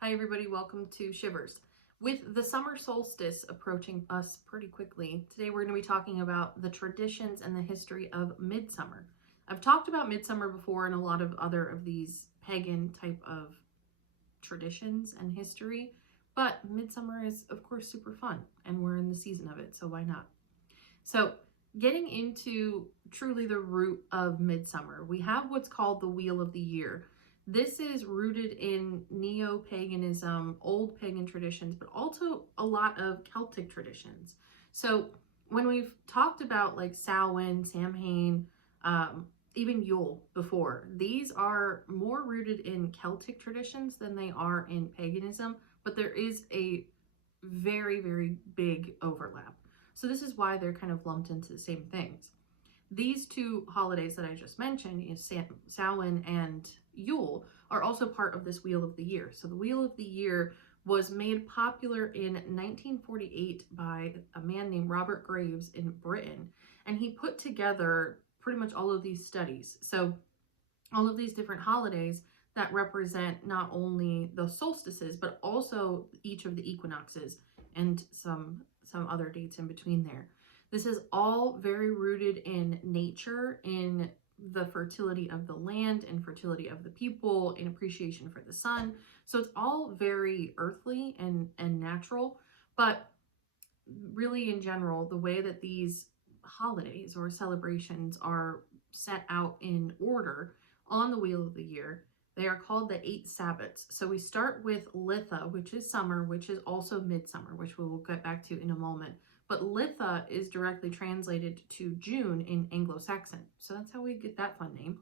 Hi everybody, welcome to Shivers. With the summer solstice approaching us pretty quickly, today we're going to be talking about the traditions and the history of midsummer. I've talked about midsummer before in a lot of other of these pagan type of traditions and history, but midsummer is of course super fun and we're in the season of it, so why not? So getting into truly the root of midsummer, we have what's called the Wheel of the Year. This is rooted in neo-paganism, old pagan traditions, but also a lot of Celtic traditions. So when we've talked about like Samhain, Samhain, even Yule before, these are more rooted in Celtic traditions than they are in paganism, but there is a very, very big overlap. So this is why they're kind of lumped into the same things. These two holidays that I just mentioned, Samhain and Yule, are also part of this Wheel of the Year. So the Wheel of the Year was made popular in 1948 by a man named Robert Graves in Britain, and he put together pretty much all of these studies. So all of these different holidays that represent not only the solstices, but also each of the equinoxes and some other dates in between there. This is all very rooted in nature, in the fertility of the land and fertility of the people, in appreciation for the sun. So it's all very earthly and natural, but really in general, the way that these holidays or celebrations are set out in order on the Wheel of the Year, they are called the 8 Sabbats. So we start with Litha, which is summer, which is also midsummer, which we will get back to in a moment. But Litha is directly translated to June in Anglo-Saxon. So that's how we get that fun name.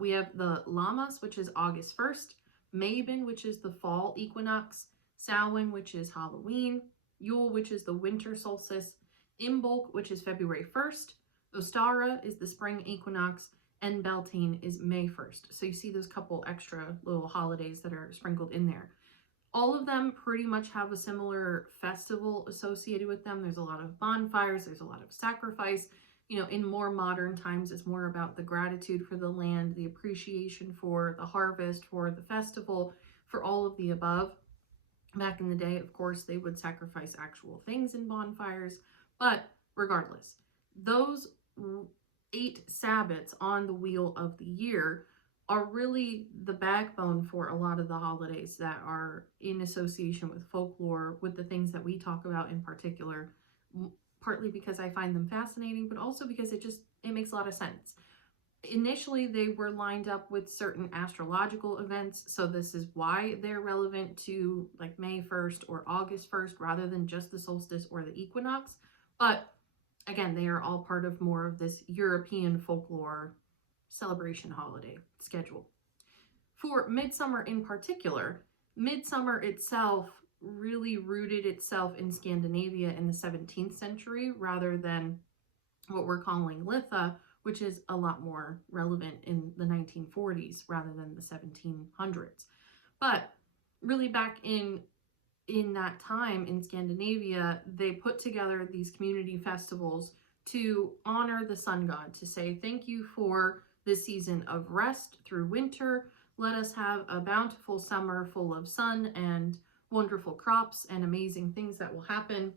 We have the Lammas, which is August 1st, Mabon, which is the fall equinox, Samhain, which is Halloween, Yule, which is the winter solstice, Imbolc, which is February 1st, Ostara is the spring equinox, and Beltane is May 1st. So you see those couple extra little holidays that are sprinkled in there. All of them pretty much have a similar festival associated with them. There's a lot of bonfires, there's a lot of sacrifice. You know, in more modern times, it's more about the gratitude for the land, the appreciation for the harvest, for the festival, for all of the above. Back in the day, of course, they would sacrifice actual things in bonfires, but regardless, those 8 Sabbats on the Wheel of the Year are really the backbone for a lot of the holidays that are in association with folklore, with the things that we talk about in particular, partly because I find them fascinating, but also because it makes a lot of sense. Initially, they were lined up with certain astrological events, so this is why they're relevant to like May 1st or August 1st rather than just the solstice or the equinox. But again, they are all part of more of this European folklore celebration holiday schedule. For midsummer in particular, midsummer itself really rooted itself in Scandinavia in the 17th century rather than what we're calling Litha, which is a lot more relevant in the 1940s rather than the 1700s. But really back in that time in Scandinavia, they put together these community festivals to honor the sun god, to say thank you for this season of rest through winter. Let us have a bountiful summer full of sun and wonderful crops and amazing things that will happen.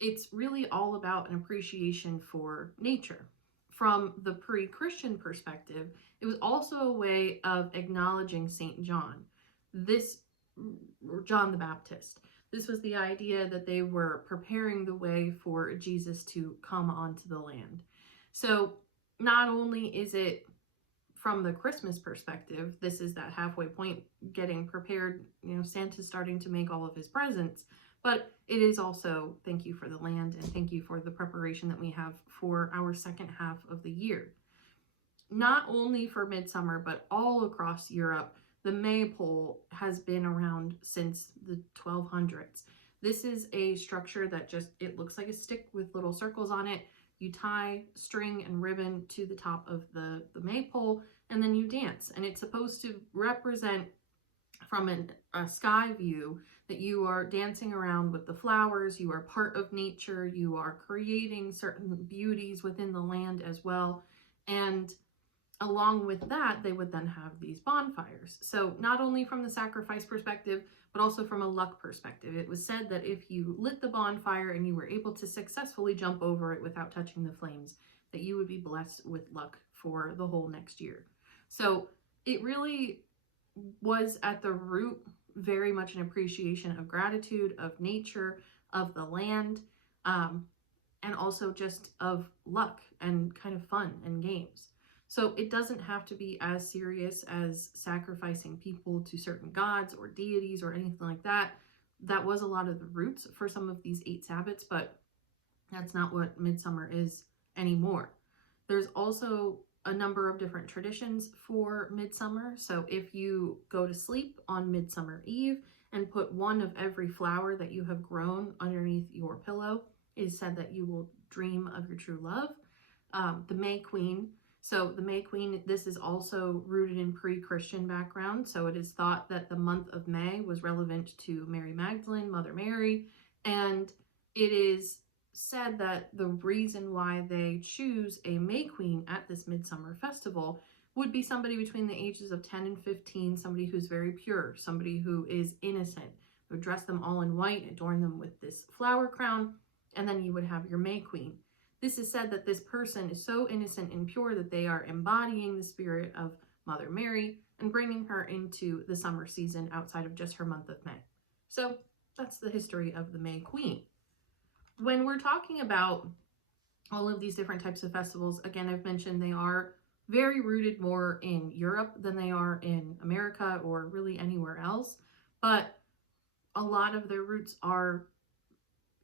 It's really all about an appreciation for nature. From the pre-Christian perspective, it was also a way of acknowledging St. John, John the Baptist. This was the idea that they were preparing the way for Jesus to come onto the land. So not only is it from the Christmas perspective, this is that halfway point, getting prepared, Santa's starting to make all of his presents, but it is also thank you for the land and thank you for the preparation that we have for our second half of the year. Not only for midsummer, but all across Europe, the maypole has been around since the 1200s. This is a structure that it looks like a stick with little circles on it. You tie string and ribbon to the top of the maypole, and then you dance. And it's supposed to represent from a sky view that you are dancing around with the flowers, you are part of nature, you are creating certain beauties within the land as well. And Along with that, they would then have these bonfires. So not only from the sacrifice perspective, but also from a luck perspective. It was said that if you lit the bonfire and you were able to successfully jump over it without touching the flames, that you would be blessed with luck for the whole next year. So it really was at the root very much an appreciation of gratitude, of nature, of the land, and also just of luck and kind of fun and games. So it doesn't have to be as serious as sacrificing people to certain gods or deities or anything like that. That was a lot of the roots for some of these 8 Sabbats, but that's not what Midsummer is anymore. There's also a number of different traditions for Midsummer. So if you go to sleep on Midsummer Eve and put one of every flower that you have grown underneath your pillow, it is said that you will dream of your true love. The May Queen. So the May Queen, this is also rooted in pre-Christian background. So it is thought that the month of May was relevant to Mary Magdalene, Mother Mary, and it is said that the reason why they choose a May Queen at this Midsummer festival would be somebody between the ages of 10 and 15, somebody who's very pure, somebody who is innocent. They would dress them all in white, adorn them with this flower crown, and then you would have your May Queen. This is said that this person is so innocent and pure that they are embodying the spirit of Mother Mary and bringing her into the summer season outside of just her month of May. So that's the history of the May Queen. When we're talking about all of these different types of festivals, again, I've mentioned they are very rooted more in Europe than they are in America or really anywhere else, but a lot of their roots are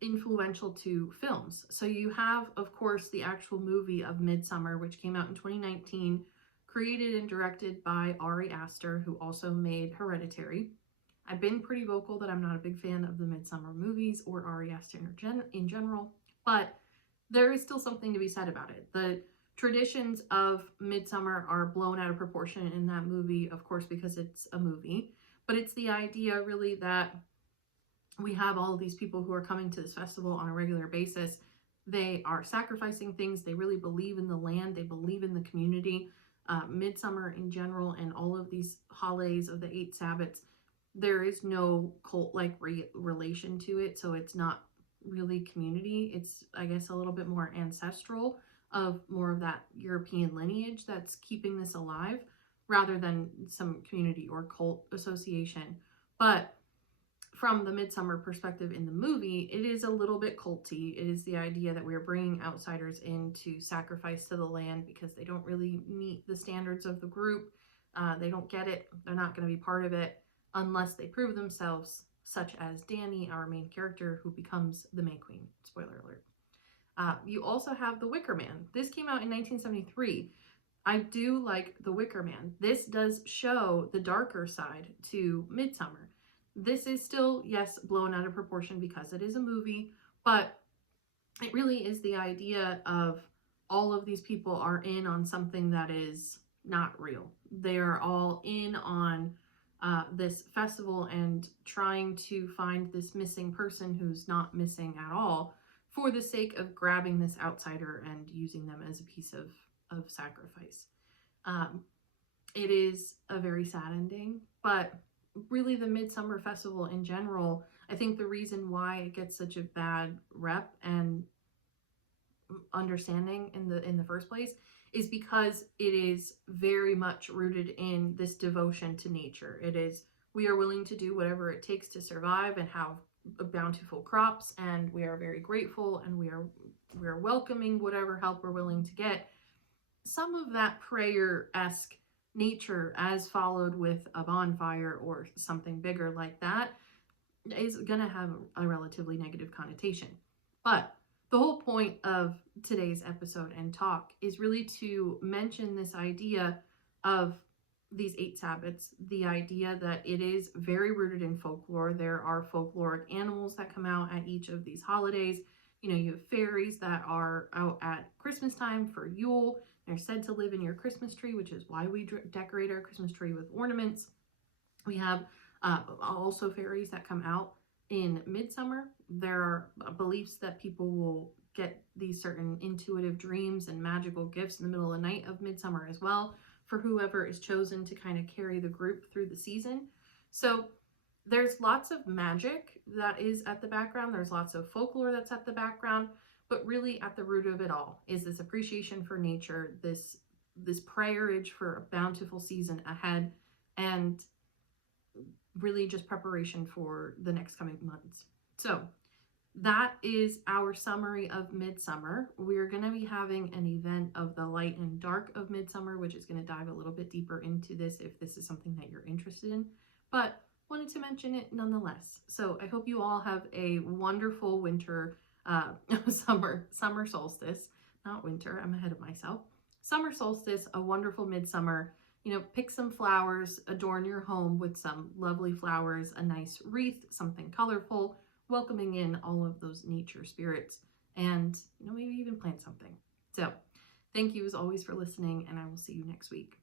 influential to films. So you have, of course, the actual movie of Midsummer, which came out in 2019, created and directed by Ari Aster, who also made Hereditary. I've been pretty vocal that I'm not a big fan of the Midsummer movies or Ari Aster in general, but there is still something to be said about it. The traditions of Midsummer are blown out of proportion in that movie, of course, because it's a movie, but it's the idea really that we have all of these people who are coming to this festival on a regular basis. They are sacrificing things. They really believe in the land. They believe in the community. Midsummer in general and all of these holidays of the 8 Sabbats, there is no cult-like relation to it. So it's not really community. It's, I guess, a little bit more ancestral of more of that European lineage that's keeping this alive rather than some community or cult association. But from the Midsummer perspective in the movie, it is a little bit culty. It is the idea that we're bringing outsiders in to sacrifice to the land because they don't really meet the standards of the group. They don't get it. They're not going to be part of it unless they prove themselves, such as Danny, our main character, who becomes the May Queen. Spoiler alert. You also have The Wicker Man. This came out in 1973. I do like The Wicker Man. This does show the darker side to Midsummer. This is still, yes, blown out of proportion because it is a movie, but it really is the idea of all of these people are in on something that is not real. They are all in on this festival and trying to find this missing person who's not missing at all for the sake of grabbing this outsider and using them as a piece of sacrifice. It is a very sad ending, but really the Midsummer Festival in general, I think the reason why it gets such a bad rep and understanding in the first place is because it is very much rooted in this devotion to nature. It is, we are willing to do whatever it takes to survive and have bountiful crops, and we are very grateful, and we are welcoming whatever help we're willing to get. Some of that prayer-esque nature, as followed with a bonfire or something bigger like that, is going to have a relatively negative connotation. But the whole point of today's episode and talk is really to mention this idea of these 8 Sabbats, the idea that it is very rooted in folklore. There are folkloric animals that come out at each of these holidays. You know, you have fairies that are out at Christmas time for Yule. They're said to live in your Christmas tree, which is why we decorate our Christmas tree with ornaments. We have also fairies that come out in Midsummer. There are beliefs that people will get these certain intuitive dreams and magical gifts in the middle of the night of midsummer as well, for whoever is chosen to kind of carry the group through the season. So there's lots of magic that is at the background. There's lots of folklore that's at the background, but really at the root of it all is this appreciation for nature, this prayerage for a bountiful season ahead, and really just preparation for the next coming months. So that is our summary of Midsummer. We're going to be having an event of the light and dark of Midsummer, which is going to dive a little bit deeper into this if this is something that you're interested in, but wanted to mention it nonetheless. So I hope you all have a wonderful winter, summer solstice, not winter, I'm ahead of myself. Summer solstice, a wonderful midsummer. You know, pick some flowers, adorn your home with some lovely flowers, a nice wreath, something colorful, welcoming in all of those nature spirits, and, you know, maybe even plant something. So thank you as always for listening, and I will see you next week.